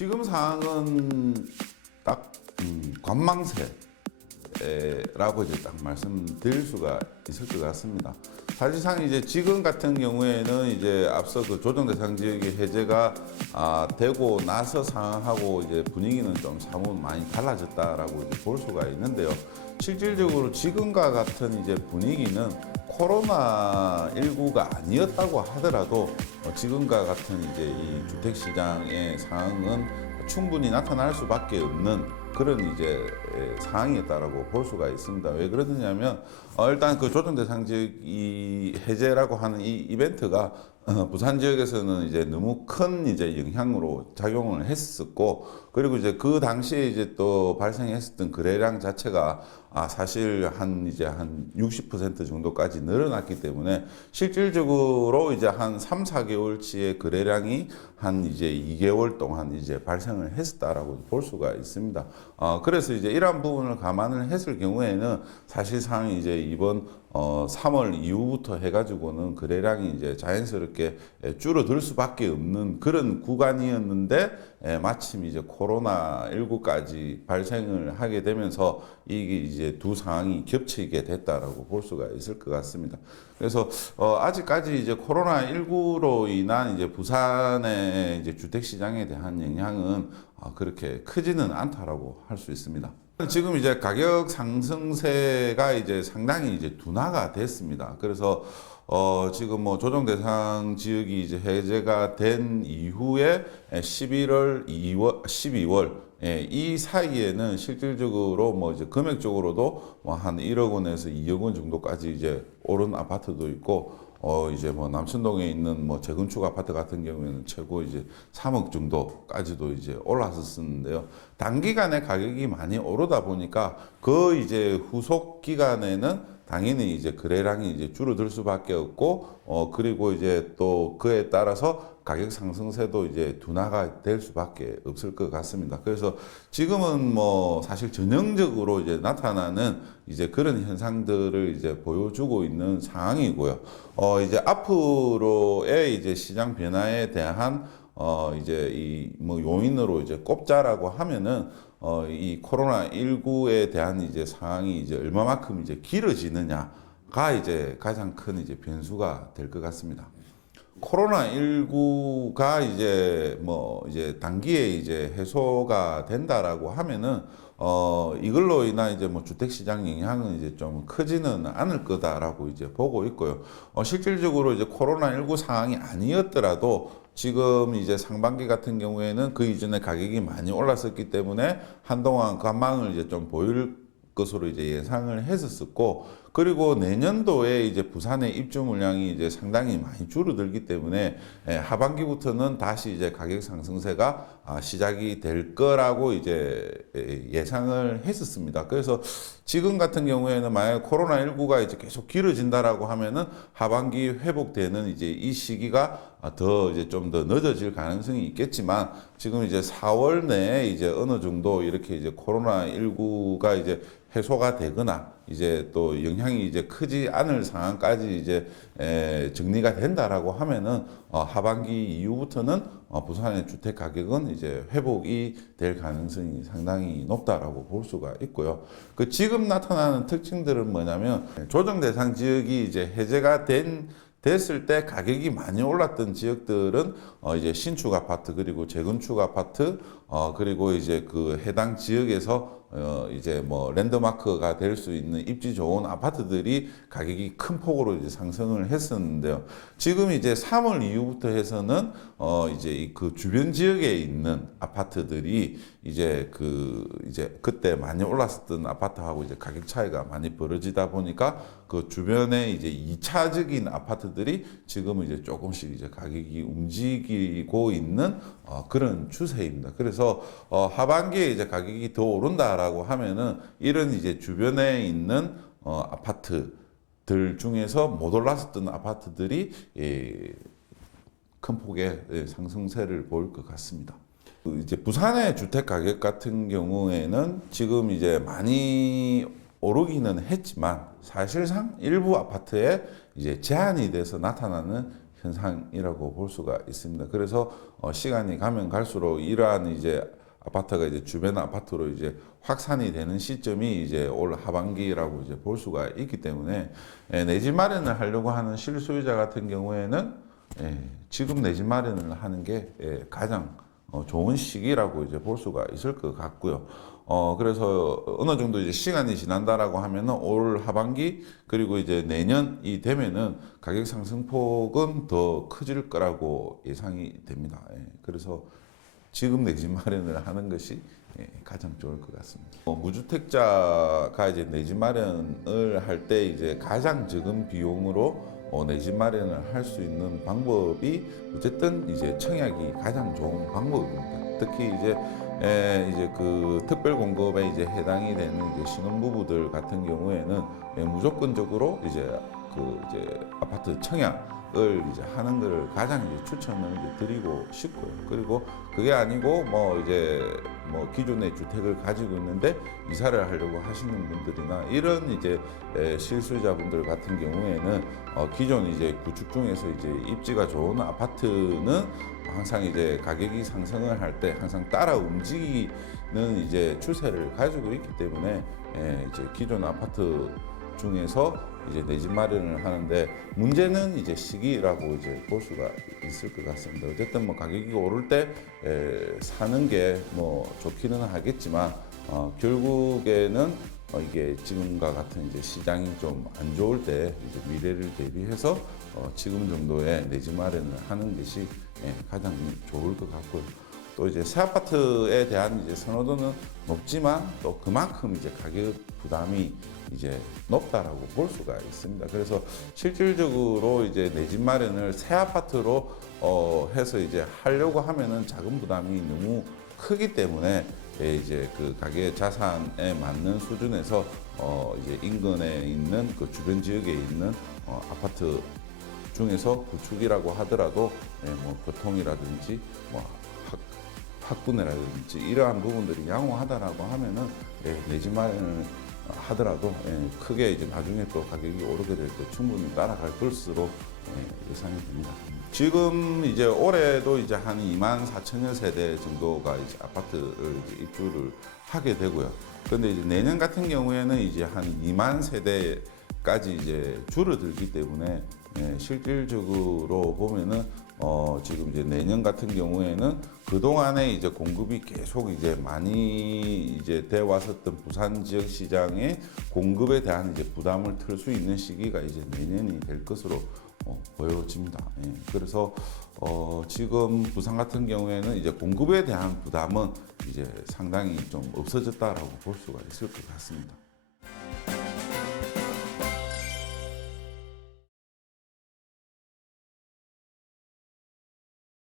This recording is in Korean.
지금 상황은 딱 관망세라고 이제 딱 말씀드릴 수가 있을 것 같습니다. 사실상 이제 지금 같은 경우에는 이제 앞서 그 조정 대상 지역의 해제가 되고 나서 상황하고 이제 분위기는 좀 사뭇 많이 달라졌다라고 이제 볼 수가 있는데요. 실질적으로 지금과 같은 이제 분위기는 코로나19가 아니었다고 하더라도 지금과 같은 이제 이 주택 시장의 상황은 충분히 나타날 수밖에 없는 그런 이제 상황이었다라고 볼 수가 있습니다. 왜 그러느냐면 일단 그 조정 대상 지역 이 해제라고 하는 이 이벤트가 부산 지역에서는 이제 너무 큰 이제 영향으로 작용을 했었고, 그리고 이제 그 당시에 이제 또 발생했었던 거래량 자체가 사실 한 60% 정도까지 늘어났기 때문에 실질적으로 이제 한 3, 4개월치의 거래량이 한 이제 2개월 동안 이제 발생을 했었다라고 볼 수가 있습니다. 그래서 이제 이러한 부분을 감안을 했을 경우에는 사실상 이제 이번 3월 이후부터 해가지고는 거래량이 이제 자연스럽게 줄어들 수밖에 없는 그런 구간이었는데, 마침 이제 코로나19까지 발생을 하게 되면서 이게 이제 두 상황이 겹치게 됐다라고 볼 수가 있을 것 같습니다. 그래서 아직까지 이제 코로나19로 인한 이제 부산의 이제 주택 시장에 대한 영향은 그렇게 크지는 않다라고 할 수 있습니다. 지금 이제 가격 상승세가 이제 상당히 이제 둔화가 됐습니다. 그래서 지금 뭐 조정 대상 지역이 이제 해제가 된 이후에 11월, 2월, 12월 이 사이에는 실질적으로 뭐 이제 금액적으로도 뭐 한 1억 원에서 2억 원 정도까지 이제 오른 아파트도 있고, 이제 뭐 남천동에 있는 뭐 재건축 아파트 같은 경우에는 최고 이제 3억 정도까지도 이제 올랐었는데요. 단기간에 가격이 많이 오르다 보니까 그 이제 후속 기간에는 당연히 이제 거래량이 이제 줄어들 수밖에 없고, 그리고 이제 또 그에 따라서 가격 상승세도 이제 둔화가 될 수밖에 없을 것 같습니다. 그래서 지금은 뭐 사실 전형적으로 이제 나타나는 이제 그런 현상들을 이제 보여주고 있는 상황이고요. 이제 앞으로의 이제 시장 변화에 대한 이제 이 뭐 요인으로 이제 꼽자라고 하면은 이 코로나19에 대한 이제 상황이 이제 얼마만큼 이제 길어지느냐가 이제 가장 큰 이제 변수가 될 것 같습니다. 코로나19가 이제 뭐 이제 단기에 이제 해소가 된다라고 하면은 이걸로 인한 이제 뭐 주택 시장 영향은 이제 좀 크지는 않을 거다라고 이제 보고 있고요. 실질적으로 이제 코로나19 상황이 아니었더라도 지금 이제 상반기 같은 경우에는 그 이전에 가격이 많이 올랐었기 때문에 한동안 관망을 이제 좀 보일 것으로 이제 예상을 했었고, 그리고 내년도에 이제 부산의 입주 물량이 이제 상당히 많이 줄어들기 때문에 하반기부터는 다시 이제 가격 상승세가 시작이 될 거라고 이제 예상을 했었습니다. 그래서 지금 같은 경우에는 만약 코로나19가 이제 계속 길어진다라고 하면은 하반기 회복되는 이제 이 시기가 더 이제 좀 더 늦어질 가능성이 있겠지만, 지금 이제 4월 내에 이제 어느 정도 이렇게 이제 코로나19가 이제 해소가 되거나 이제 또 영향이 이제 크지 않을 상황까지 이제 정리가 된다라고 하면은 하반기 이후부터는 부산의 주택 가격은 이제 회복이 될 가능성이 상당히 높다라고 볼 수가 있고요. 그 지금 나타나는 특징들은 뭐냐면, 조정 대상 지역이 이제 해제가 됐을 때 가격이 많이 올랐던 지역들은 이제 신축 아파트, 그리고 재건축 아파트, 그리고 이제 그 해당 지역에서 이제 뭐 랜드마크가 될 수 있는 입지 좋은 아파트들이 가격이 큰 폭으로 이제 상승을 했었는데요. 지금 이제 3월 이후부터 해서는 이제 그 주변 지역에 있는 아파트들이 이제 이제 그때 많이 올랐었던 아파트하고 이제 가격 차이가 많이 벌어지다 보니까 그 주변에 이제 2차적인 아파트들이 지금 이제 조금씩 이제 가격이 움직이고 있는 그런 추세입니다. 그래서 하반기에 이제 가격이 더 오른다라고 하면은 이런 이제 주변에 있는 아파트들 중에서 못 올랐었던 아파트들이 큰 폭의 상승세를 보일 것 같습니다. 이제 부산의 주택 가격 같은 경우에는 지금 이제 많이 오르기는 했지만 사실상 일부 아파트에 이제 제한이 돼서 나타나는 현상이라고 볼 수가 있습니다. 그래서 시간이 가면 갈수록 이러한 이제 아파트가 이제 주변 아파트로 이제 확산이 되는 시점이 이제 올 하반기라고 이제 볼 수가 있기 때문에 내 집 마련을 하려고 하는 실소유자 같은 경우에는 지금 내 집 마련을 하는 게 가장 좋은 시기라고 이제 볼 수가 있을 것 같고요. 그래서 어느 정도 이제 시간이 지난다라고 하면은 올 하반기 그리고 이제 내년이 되면은 가격 상승폭은 더 커질 거라고 예상이 됩니다. 그래서 지금 내 집 마련을 하는 것이 가장 좋을 것 같습니다. 무주택자가 이제 내 집 마련을 할 때 이제 가장 적은 비용으로 내 집 마련을 할 수 있는 방법이 어쨌든 이제 청약이 가장 좋은 방법입니다. 특히 이제 그 특별 공급에 이제 해당이 되는 이제 신혼부부들 같은 경우에는 무조건적으로 이제 아파트 청약을 이제 하는 걸 가장 이제 추천을 이제 드리고 싶고요. 그리고 그게 아니고 뭐 기존의 주택을 가지고 있는데 이사를 하려고 하시는 분들이나 이런 이제 실수요자분들 같은 경우에는 기존 이제 구축 중에서 이제 입지가 좋은 아파트는 항상 이제 가격이 상승을 할 때 항상 따라 움직이는 이제 추세를 가지고 있기 때문에 이제 기존 아파트 중에서 이제 내 집 마련을 하는데 문제는 이제 시기라고 이제 볼 수가 있을 것 같습니다. 어쨌든 뭐 가격이 오를 때 사는 게 뭐 좋기는 하겠지만 결국에는 이게 지금과 같은 이제 시장이 좀 안 좋을 때 이제 미래를 대비해서 지금 정도의 내 집 마련을 하는 것이 가장 좋을 것 같고요. 또 이제 새 아파트에 대한 이제 선호도는 높지만 또 그만큼 이제 가격 부담이 이제 높다라고 볼 수가 있습니다. 그래서 실질적으로 이제 내 집 마련을 새 아파트로 해서 이제 하려고 하면은 자금 부담이 너무 크기 때문에 이제 그 가계 자산에 맞는 수준에서 이제 인근에 있는 그 주변 지역에 있는 아파트 중에서 구축이라고 하더라도 뭐 교통이라든지 뭐 학군이라든지 이러한 부분들이 양호하다라고 하면은 내 집 마련을 하더라도 크게 이제 나중에 또 가격이 오르게 될 때 충분히 따라갈 것으로 예상이 됩니다. 지금 이제 올해도 이제 한 24,000여 세대 정도가 이제 아파트를 이제 입주를 하게 되고요. 그런데 이제 내년 같은 경우에는 이제 한 2만 세대까지 이제 줄어들기 때문에 실질적으로 보면은 지금 이제 내년 같은 경우에는 그 동안에 이제 공급이 계속 이제 많이 이제 돼 왔었던 부산 지역 시장의 공급에 대한 이제 부담을 틀 수 있는 시기가 이제 내년이 될 것으로 보여집니다. 그래서 지금 부산 같은 경우에는 이제 공급에 대한 부담은 이제 상당히 좀 없어졌다라고 볼 수가 있을 것 같습니다.